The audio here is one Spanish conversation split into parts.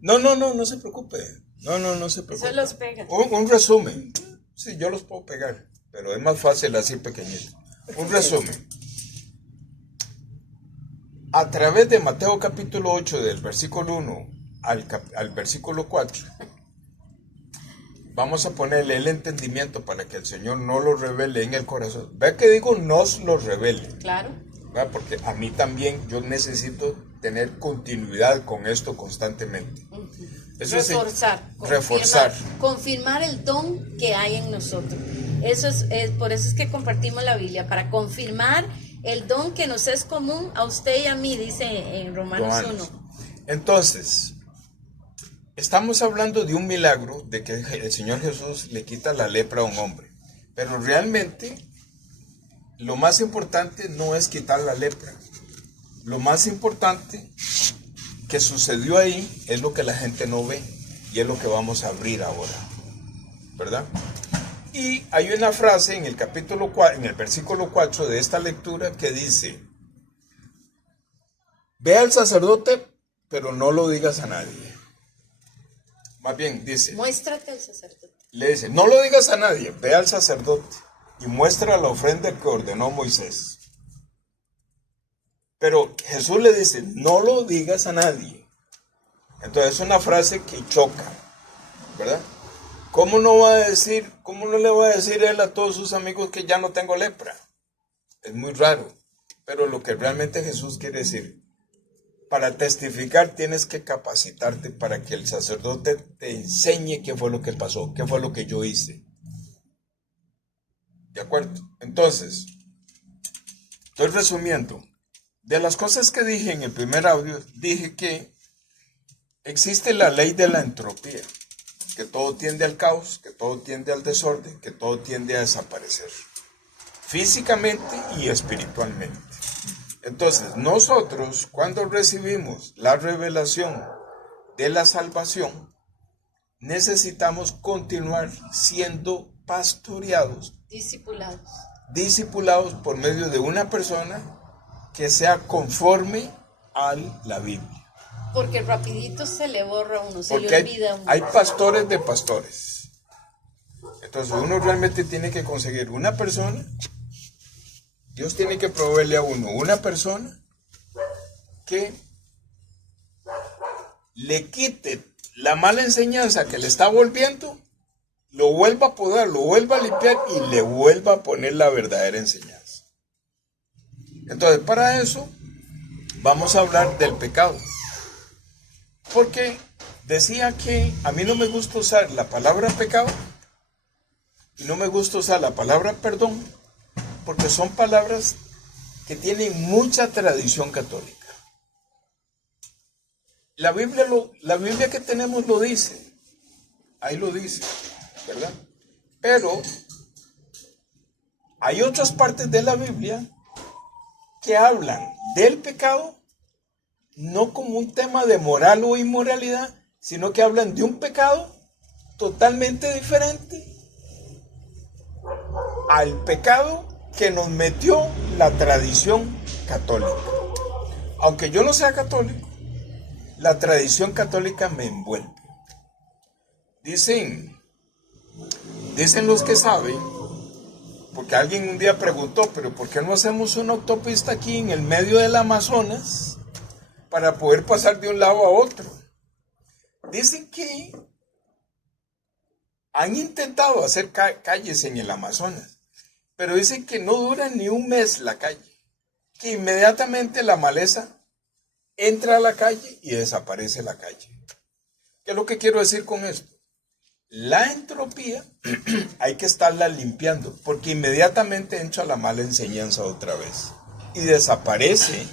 No se preocupe. No se preocupe. Eso los pega. Un resumen. Sí, yo los puedo pegar, pero es más fácil así pequeñito. Un resumen. A través de Mateo capítulo 8, del versículo 1 al versículo 4, vamos a ponerle el entendimiento para que el Señor no lo revele en el corazón. Ve que digo, nos lo revele. Claro. ¿Verdad? Porque a mí también yo necesito tener continuidad con esto constantemente. Eso reforzar. Confirmar el don que hay en nosotros. Eso es por eso es que compartimos la Biblia, para confirmar el don que nos es común a usted y a mí, dice en Romanos 1. Entonces, estamos hablando de un milagro, de que el Señor Jesús le quita la lepra a un hombre. Pero realmente, lo más importante no es quitar la lepra. Lo más importante que sucedió ahí es lo que la gente no ve, y es lo que vamos a abrir ahora, ¿verdad? Y hay una frase en el capítulo 4, en el versículo 4 de esta lectura que dice: ve al sacerdote, pero no lo digas a nadie. Más bien dice, muéstrate al sacerdote. Le dice, no lo digas a nadie, ve al sacerdote y muestra la ofrenda que ordenó Moisés. Pero Jesús le dice, no lo digas a nadie. Entonces es una frase que choca, ¿verdad? ¿Cómo no le va a decir él a todos sus amigos que ya no tengo lepra? Es muy raro. Pero lo que realmente Jesús quiere decir, para testificar tienes que capacitarte para que el sacerdote te enseñe qué fue lo que pasó, qué fue lo que yo hice. ¿De acuerdo? Entonces, estoy resumiendo. De las cosas que dije en el primer audio, dije que existe la ley de la entropía, que todo tiende al caos, que todo tiende al desorden, que todo tiende a desaparecer, físicamente y espiritualmente. Entonces, nosotros, cuando recibimos la revelación de la salvación, necesitamos continuar siendo pastoreados, discipulados por medio de una persona que sea conforme a la Biblia. Porque rapidito se le borra uno, se le olvida a uno. Hay pastores de pastores. Entonces uno realmente tiene que conseguir una persona. Dios tiene que proveerle a uno una persona que le quite la mala enseñanza que le está volviendo, lo vuelva a podar, lo vuelva a limpiar y le vuelva a poner la verdadera enseñanza. Entonces, para eso vamos a hablar del pecado. Porque decía que a mí no me gusta usar la palabra pecado y no me gusta usar la palabra perdón, porque son palabras que tienen mucha tradición católica. La Biblia que tenemos lo dice, ahí lo dice, ¿verdad? Pero hay otras partes de la Biblia que hablan del pecado no como un tema de moral o inmoralidad, sino que hablan de un pecado totalmente diferente al pecado que nos metió la tradición católica. Aunque yo no sea católico, la tradición católica me envuelve. Dicen los que saben, porque alguien un día preguntó, pero ¿por qué no hacemos una autopista aquí en el medio del Amazonas para poder pasar de un lado a otro? Dicen que han intentado hacer calles en el Amazonas, pero dicen que no dura ni un mes la calle, que inmediatamente la maleza entra a la calle y desaparece la calle. ¿Qué es lo que quiero decir con esto? La entropía hay que estarla limpiando, porque inmediatamente entra la mala enseñanza otra vez y desaparece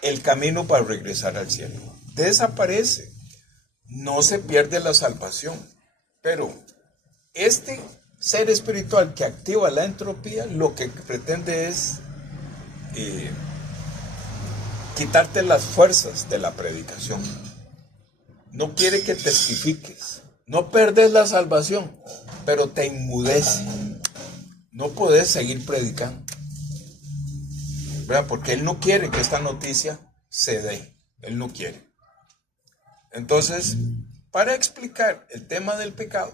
el camino para regresar al cielo. Desaparece. No se pierde la salvación, pero este ser espiritual que activa la entropía lo que pretende es quitarte las fuerzas de la predicación. No quiere que testifiques. No perdes la salvación, pero te enmudece. No podés seguir predicando, ¿verdad? Porque Él no quiere que esta noticia se dé. Él no quiere. Entonces, para explicar el tema del pecado,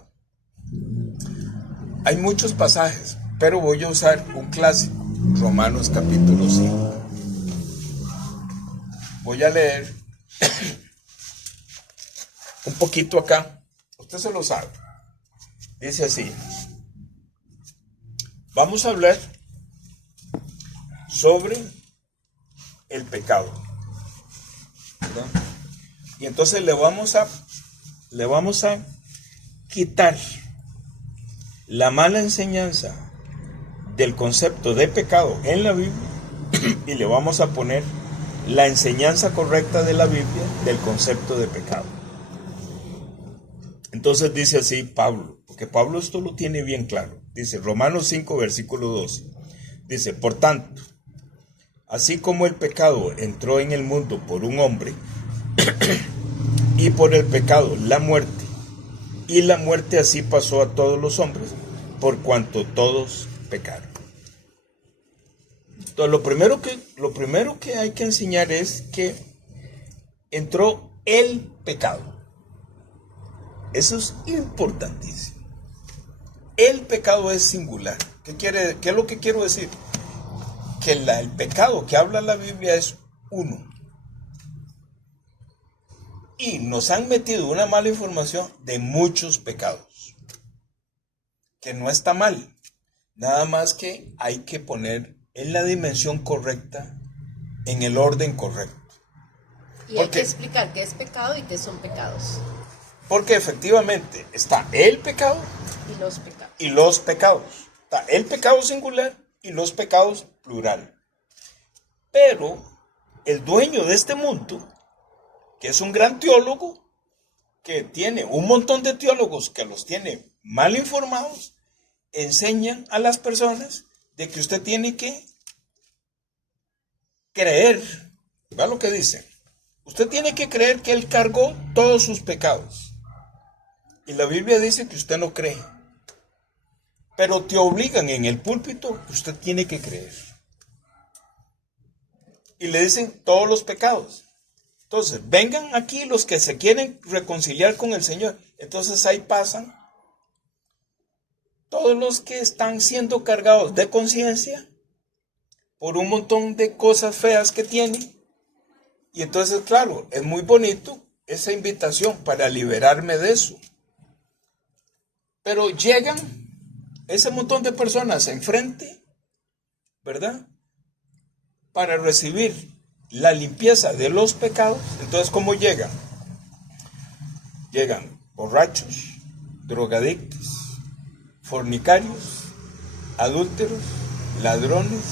hay muchos pasajes, pero voy a usar un clásico, Romanos capítulo 5. Voy a leer un poquito acá, usted se lo sabe. Dice así: vamos a hablar sobre el pecado, ¿verdad? Y entonces le vamos a quitar la mala enseñanza del concepto de pecado en la Biblia y le vamos a poner la enseñanza correcta de la Biblia del concepto de pecado. Entonces dice así Pablo, porque Pablo esto lo tiene bien claro. Dice Romanos 5, versículo 12. Dice: por tanto, así como el pecado entró en el mundo por un hombre, y por el pecado la muerte, y la muerte así pasó a todos los hombres, por cuanto todos pecaron. Entonces, lo primero que hay que enseñar es que entró el pecado. Eso es importantísimo. El pecado es singular. ¿Qué es lo que quiero decir? Que el pecado que habla la Biblia es uno. Y nos han metido una mala información de muchos pecados, que no está mal, nada más que hay que poner en la dimensión correcta, en el orden correcto. Y hay que explicar qué es pecado y qué son pecados. Porque efectivamente está el pecado y los pecados. Y los pecados. Está el pecado singular y los pecados plural. Pero el dueño de este mundo, que es un gran teólogo, que tiene un montón de teólogos que los tiene mal informados, enseñan a las personas de que usted tiene que creer. Vea lo que dice. Usted tiene que creer que Él cargó todos sus pecados. Y la Biblia dice que usted no cree. Pero te obligan en el púlpito que usted tiene que creer. Y le dicen todos los pecados. Entonces, vengan aquí los que se quieren reconciliar con el Señor. Entonces ahí pasan todos los que están siendo cargados de conciencia por un montón de cosas feas que tienen. Y entonces, claro, es muy bonito esa invitación para liberarme de eso. Pero llegan ese montón de personas enfrente, ¿verdad? Para recibir la limpieza de los pecados. Entonces, ¿cómo llegan? Llegan borrachos, drogadictos, fornicarios, adúlteros, ladrones.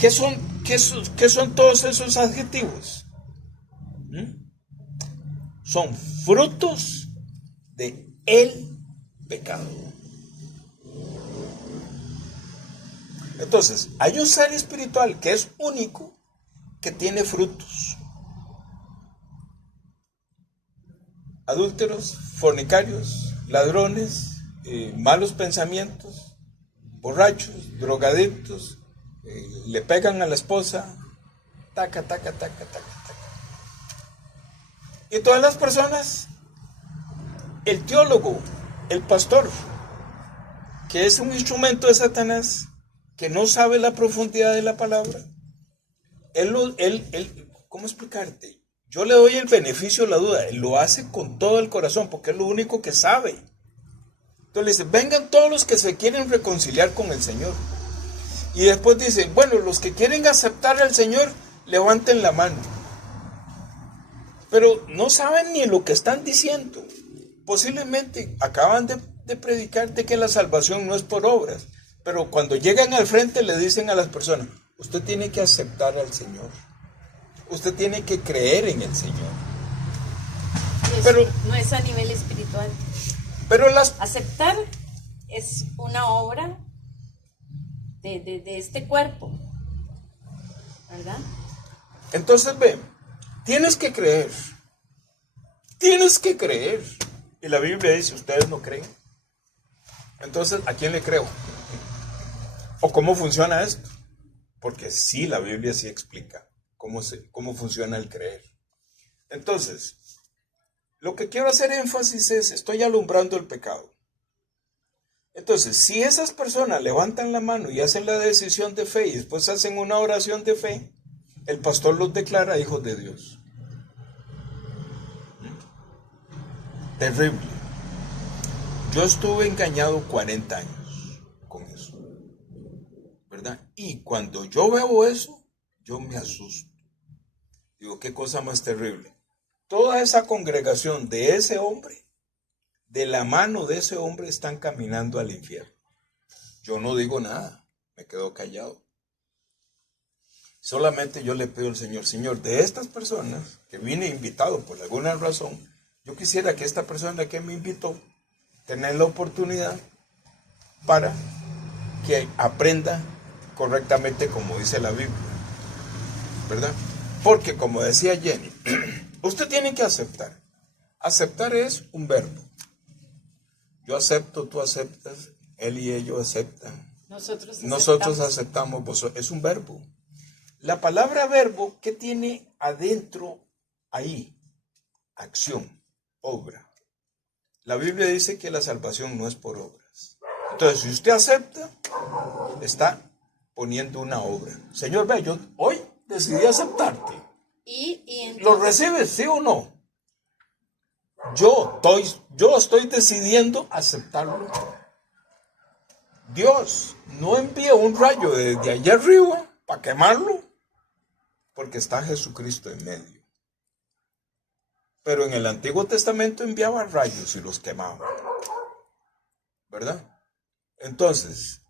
¿Qué son todos esos adjetivos? Son frutos de el pecado. Entonces, hay un ser espiritual que es único, que tiene frutos. Adúlteros, fornicarios, ladrones, malos pensamientos, borrachos, drogadictos, le pegan a la esposa, taca, taca, taca, taca, taca. Y todas las personas, el teólogo, el pastor, que es un instrumento de Satanás, que no sabe la profundidad de la palabra, él, ¿cómo explicarte? Yo le doy el beneficio de la duda, él lo hace con todo el corazón, porque es lo único que sabe. Entonces le dice, vengan todos los que se quieren reconciliar con el Señor. Y después dice, bueno, los que quieren aceptar al Señor, levanten la mano. Pero no saben ni lo que están diciendo. Posiblemente acaban de predicar de que la salvación no es por obras. Pero cuando llegan al frente le dicen a las personas, usted tiene que aceptar al Señor. Usted tiene que creer en el Señor. Pero no es a nivel espiritual. Pero aceptar es una obra de este cuerpo, ¿verdad? Entonces ve, tienes que creer. Tienes que creer. Y la Biblia dice, ustedes no creen. Entonces, ¿a quién le creo? ¿O cómo funciona esto? Porque sí, la Biblia sí explica cómo funciona el creer. Entonces, lo que quiero hacer énfasis es, estoy alumbrando el pecado. Entonces, si esas personas levantan la mano y hacen la decisión de fe y después hacen una oración de fe, el pastor los declara hijos de Dios. Terrible. Yo estuve engañado 40 años con eso, ¿verdad? Y cuando yo veo eso, yo me asusto. Digo, qué cosa más terrible. Toda esa congregación de ese hombre, de la mano de ese hombre, están caminando al infierno. Yo no digo nada, me quedo callado. Solamente yo le pido al Señor, Señor, de estas personas que vine invitado por alguna razón, yo quisiera que esta persona que me invitó tener la oportunidad para que aprenda correctamente como dice la Biblia, ¿verdad? Porque como decía Jenny, usted tiene que aceptar. Aceptar es un verbo. Yo acepto, tú aceptas, él y ellos aceptan. Nosotros aceptamos, es un verbo. La palabra verbo, ¿qué tiene adentro ahí? Acción, obra. La Biblia dice que la salvación no es por obras. Entonces, si usted acepta, está poniendo una obra. Señor, ve, yo hoy decidí aceptarte. Y entonces, ¿Lo recibes, sí o no? Yo estoy decidiendo aceptarlo. Dios no envía un rayo desde allá arriba para quemarlo, porque está Jesucristo en medio. Pero en el Antiguo Testamento enviaba rayos y los quemaba, ¿verdad? Entonces,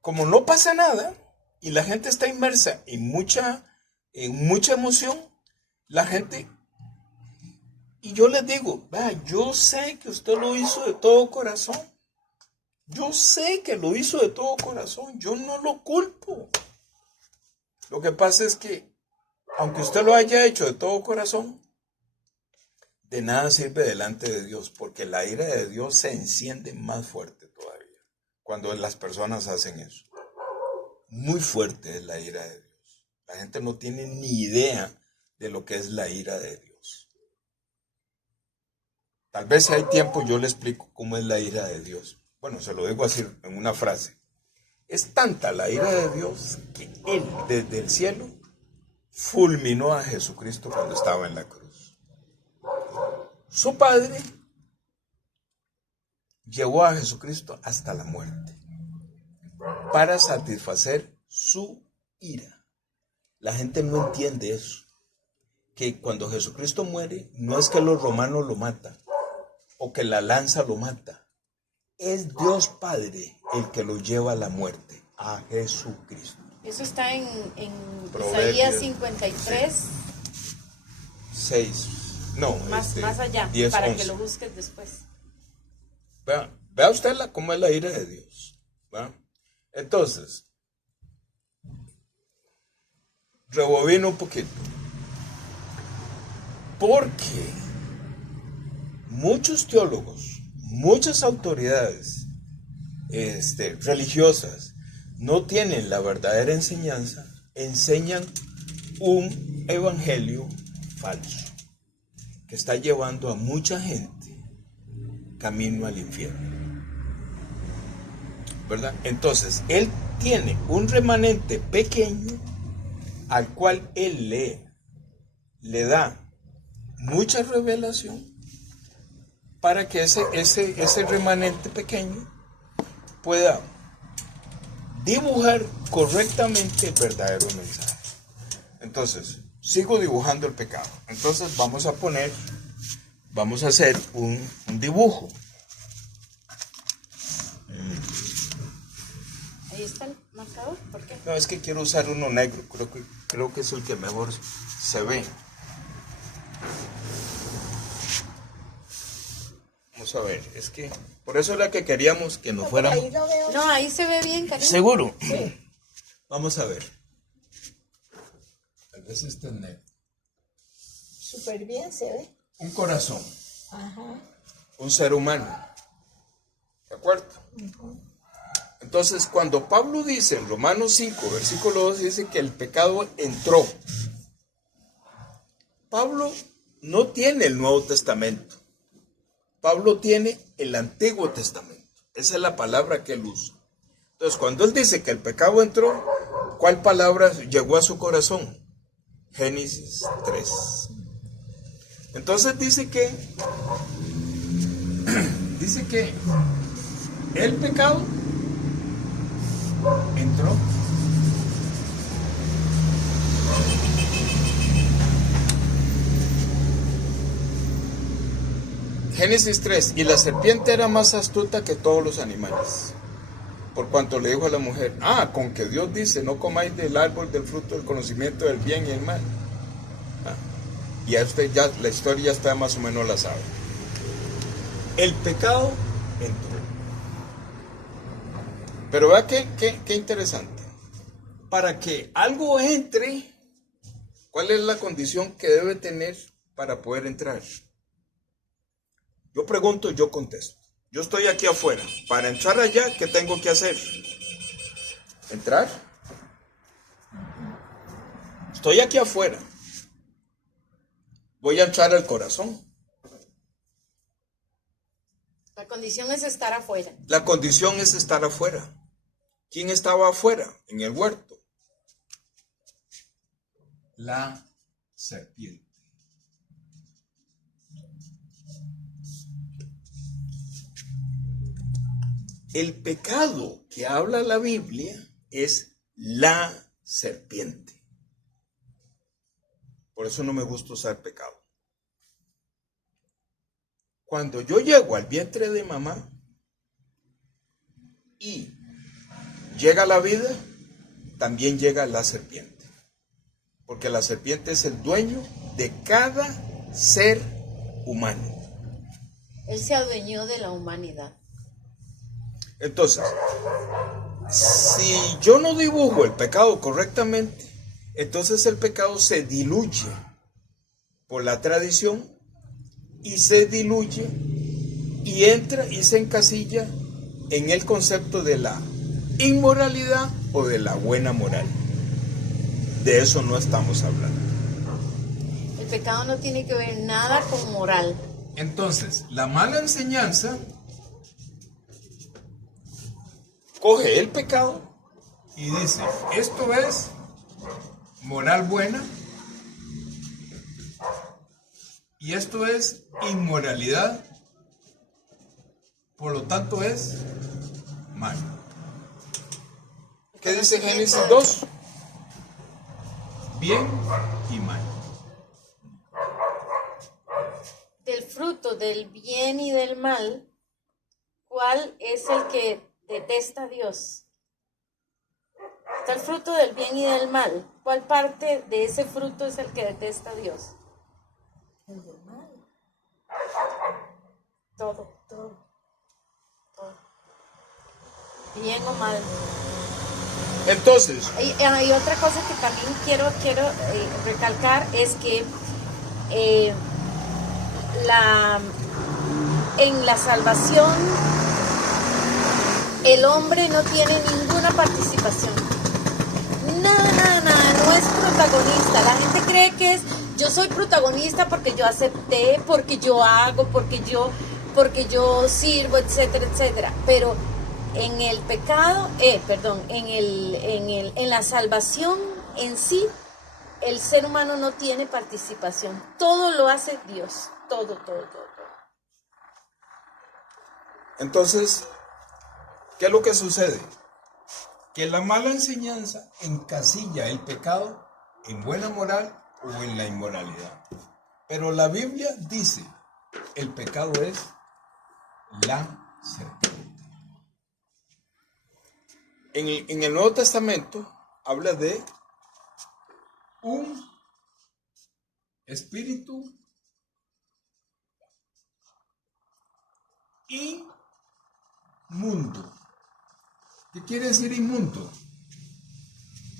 como no pasa nada y la gente está inmersa en mucha emoción, la gente, y yo les digo, vea, yo sé que usted lo hizo de todo corazón. Yo sé que lo hizo de todo corazón. Yo no lo culpo. Lo que pasa es que, aunque usted lo haya hecho de todo corazón, de nada sirve delante de Dios, porque la ira de Dios se enciende más fuerte todavía cuando las personas hacen eso. Muy fuerte es la ira de Dios. La gente no tiene ni idea de lo que es la ira de Dios. Tal vez si hay tiempo yo le explico cómo es la ira de Dios. Bueno, se lo digo así en una frase. Es tanta la ira de Dios que Él desde el cielo fulminó a Jesucristo cuando estaba en la cruz. Su Padre llevó a Jesucristo hasta la muerte para satisfacer su ira. La gente no entiende eso, que cuando Jesucristo muere no es que los romanos lo matan o que la lanza lo mata. Es Dios Padre el que lo lleva a la muerte, a Jesucristo. Eso está en Isaías 53. 6. No, más allá, 10, para 11. que lo busques después. Vea usted cómo es la ira de Dios. ¿Va? Entonces, rebobino un poquito. Porque muchos teólogos, muchas autoridades religiosas no tienen la verdadera enseñanza, enseñan un evangelio falso que está llevando a mucha gente camino al infierno, ¿verdad? Entonces, Él tiene un remanente pequeño al cual Él le da mucha revelación para que ese remanente pequeño pueda dibujar correctamente el verdadero mensaje. Entonces, sigo dibujando el pecado. Entonces vamos a hacer un dibujo. Ahí está el marcador, ¿por qué? No, es que quiero usar uno negro, creo que es el que mejor se ve. Vamos a ver, es que por eso era que queríamos que nos fuéramos. No, ahí se ve bien, Karen. ¿Seguro? Sí. Vamos a ver. Tal vez este es negro. Súper bien se ve. Un corazón. Ajá. Un ser humano. ¿De acuerdo? Entonces, cuando Pablo dice en Romanos 5, versículo 2, dice que el pecado entró. Pablo no tiene el Nuevo Testamento. Pablo tiene el Antiguo Testamento. Esa es la palabra que él usa. Entonces, cuando él dice que el pecado entró, ¿cuál palabra llegó a su corazón? Génesis 3. Entonces dice que el pecado entró. Génesis 3, y la serpiente era más astuta que todos los animales, por cuanto le dijo a la mujer, con que Dios dice, no comáis del árbol del fruto del conocimiento del bien y el mal. Y a usted ya, la historia ya está más o menos la sabe. El pecado entró. Pero vea qué interesante. Para que algo entre, ¿cuál es la condición que debe tener para poder entrar? Yo pregunto, yo contesto. Yo estoy aquí afuera. Para entrar allá, ¿qué tengo que hacer? ¿Entrar? Estoy aquí afuera. Voy a entrar al corazón. La condición es estar afuera. La condición es estar afuera. ¿Quién estaba afuera? En el huerto. La serpiente. El pecado que habla la Biblia es la serpiente. Por eso no me gusta usar pecado. Cuando yo llego al vientre de mamá y llega la vida, también llega la serpiente. Porque la serpiente es el dueño de cada ser humano. Él se adueñó de la humanidad. Entonces, si yo no dibujo el pecado correctamente, entonces el pecado se diluye por la tradición y se diluye y entra y se encasilla en el concepto de la inmoralidad o de la buena moral. De eso no estamos hablando. El pecado no tiene que ver nada con moral. Entonces, la mala enseñanza coge el pecado y dice, esto es moral buena y esto es inmoralidad, por lo tanto es malo. ¿Qué dice Génesis 2? Bien y mal. Del fruto del bien y del mal, ¿cuál es el que detesta a Dios? Está el fruto del bien y del mal. ¿Cuál parte de ese fruto es el que detesta a Dios? El del mal. Todo. Bien o mal. Entonces, Y otra cosa que también quiero recalcar es que en la salvación el hombre no tiene ninguna participación. Nada, no es protagonista. La gente cree que es, yo soy protagonista porque yo acepté, porque yo hago, porque yo sirvo, etcétera, etcétera. Pero en el pecado, en la salvación en sí, el ser humano no tiene participación. Todo lo hace Dios. Todo. Entonces, ¿qué es lo que sucede? Que la mala enseñanza encasilla el pecado en buena moral o en la inmoralidad. Pero la Biblia dice, el pecado es la serpiente. En el Nuevo Testamento habla de un espíritu inmundo. ¿Qué quiere decir inmundo?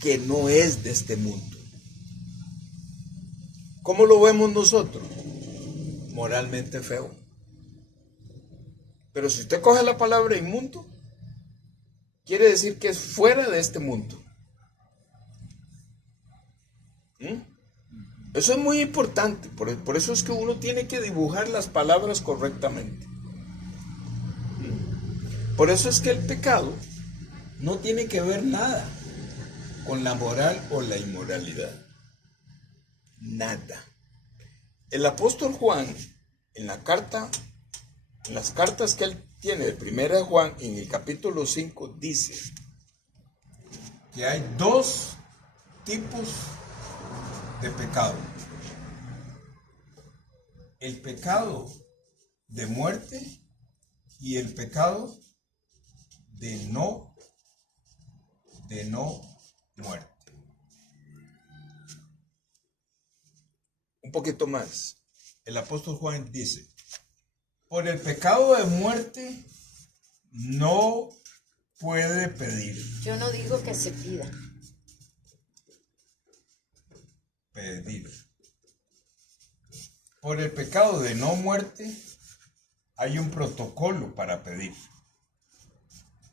Que no es de este mundo. ¿Cómo lo vemos nosotros? Moralmente feo. Pero si usted coge la palabra inmundo, quiere decir que es fuera de este mundo. Eso es muy importante, por eso es que uno tiene que dibujar las palabras correctamente. Por eso es que el pecado no tiene que ver nada con la moral o la inmoralidad. Nada. El apóstol Juan, en las cartas que él tiene de Primera de Juan, en el capítulo 5, dice que hay dos tipos de pecado. El pecado de muerte y el pecado de no muerte. Un poquito más. El apóstol Juan dice, por el pecado de muerte no puede pedir. Yo no digo que se pida. Pedir. Por el pecado de no muerte hay un protocolo para pedir.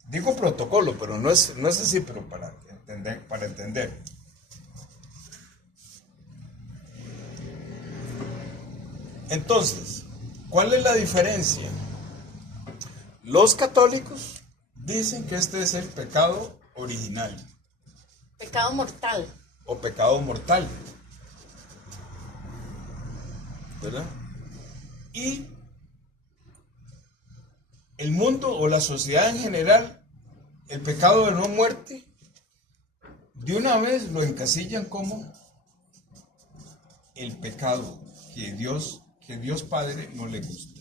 Digo protocolo, pero no es así, pero para entender. Entonces, ¿cuál es la diferencia? Los católicos dicen que este es el pecado original. Pecado mortal. O pecado mortal. ¿Verdad? Y el mundo o la sociedad en general, el pecado de no muerte, de una vez lo encasillan como el pecado que Dios Padre no le gusta.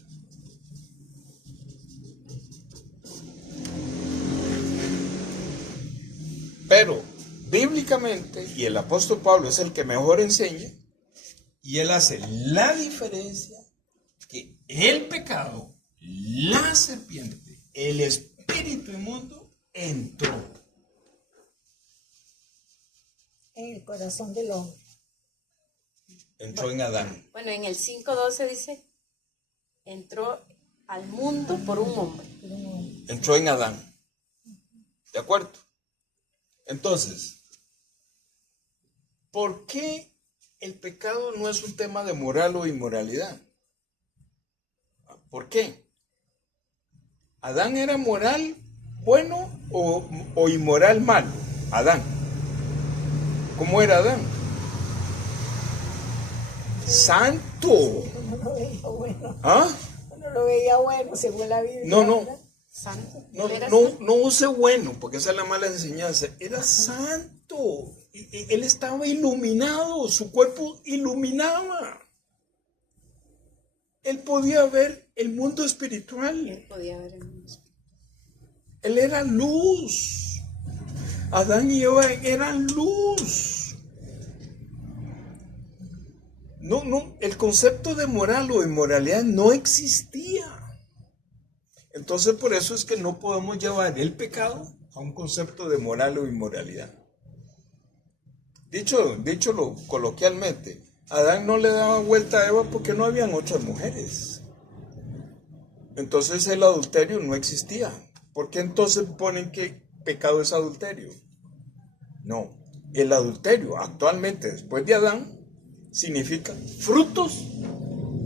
Pero bíblicamente, y el apóstol Pablo es el que mejor enseña, y él hace la diferencia que el pecado, la serpiente, el espíritu inmundo entró En el corazón del hombre. entró en Adán. Bueno, en el 5:12 dice, entró al mundo por un hombre. Entró en Adán. ¿De acuerdo? Entonces, ¿por qué el pecado no es un tema de moral o inmoralidad? ¿Por qué? ¿Adán era moral bueno o inmoral malo? Adán. ¿Cómo era Adán? Santo. Uno lo veía bueno. ¿Ah? Uno lo veía bueno según la Biblia. No. ¿verdad? Santo. No, Él era no, santo. no use bueno, porque esa es la mala enseñanza. Era santo. Él estaba iluminado, su cuerpo iluminaba. Él podía ver el mundo espiritual. Él podía ver el mundo. Él era luz. Adán y Eva eran luz. No, el concepto de moral o inmoralidad no existía. Entonces por eso es que no podemos llevar el pecado a un concepto de moral o inmoralidad. Dicho coloquialmente, Adán no le daba vuelta a Eva porque no habían otras mujeres. Entonces el adulterio no existía. ¿Por qué entonces ponen que pecado es adulterio? No, el adulterio actualmente después de Adán significa frutos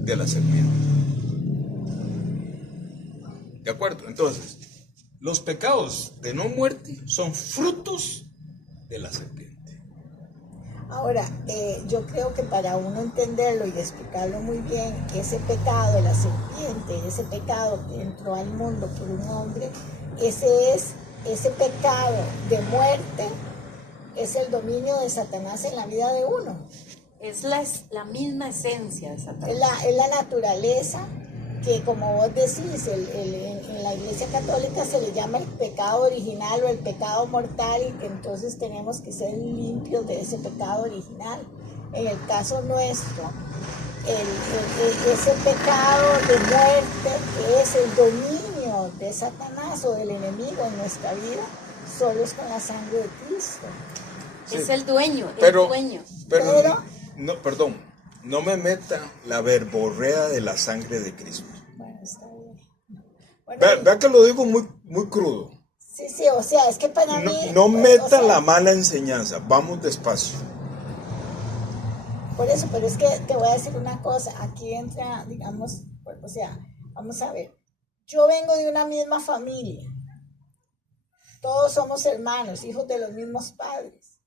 de la serpiente. ¿De acuerdo? Entonces, los pecados de no muerte son frutos de la serpiente. Ahora, yo creo que para uno entenderlo y explicarlo muy bien, ese pecado de la serpiente, ese pecado que entró al mundo por un hombre, ese pecado de muerte, es el dominio de Satanás en la vida de uno. Es la misma esencia de Satanás. Es la naturaleza que, como vos decís, en la Iglesia Católica se le llama el pecado original o el pecado mortal, y que entonces tenemos que ser limpios de ese pecado original. En el caso nuestro, ese pecado de muerte, que es el dominio de Satanás o del enemigo en nuestra vida, solo es con la sangre de Cristo. Sí. Es el dueño, Pero, el dueño. Perdón, no me meta la verborrea de la sangre de Cristo. Bueno, está bien. Bueno, Vea que lo digo muy, muy crudo. sí, o sea, es que para mí... No meta o sea, la mala enseñanza, vamos despacio. Por eso, pero es que te voy a decir una cosa, aquí entra, digamos, o sea, vamos a ver, yo vengo de una misma familia, todos somos hermanos, hijos de los mismos padres,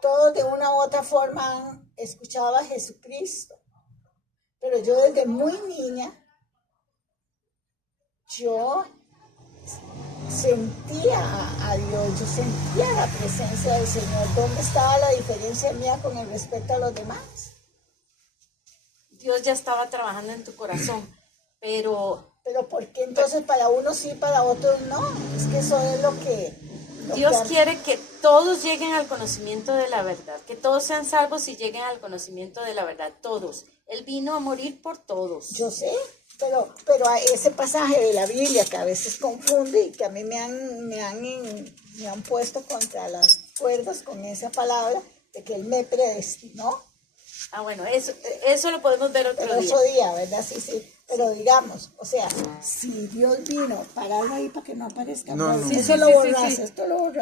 todos de una u otra forma han escuchado a Jesucristo, pero yo desde muy niña, yo sentía a Dios, yo sentía la presencia del Señor. ¿Dónde estaba la diferencia mía con el respecto a los demás? Dios ya estaba trabajando en tu corazón, pero Pero ¿por qué entonces para unos sí, para otros no? Es que eso es lo que... Dios quiere que todos lleguen al conocimiento de la verdad, que todos sean salvos y lleguen al conocimiento de la verdad, todos. Él vino a morir por todos. Yo sé, pero a ese pasaje de la Biblia que a veces confunde y que a mí me han puesto contra las cuerdas con esa palabra de que Él me predestinó. Ah, bueno, eso lo podemos ver otro día. Otro día, ¿verdad? Sí, sí. Pero digamos, o sea, si Dios vino, pararlo ahí para que no aparezca. No, no. Eso Sí, lo sí, borras, sí, sí. esto lo borras.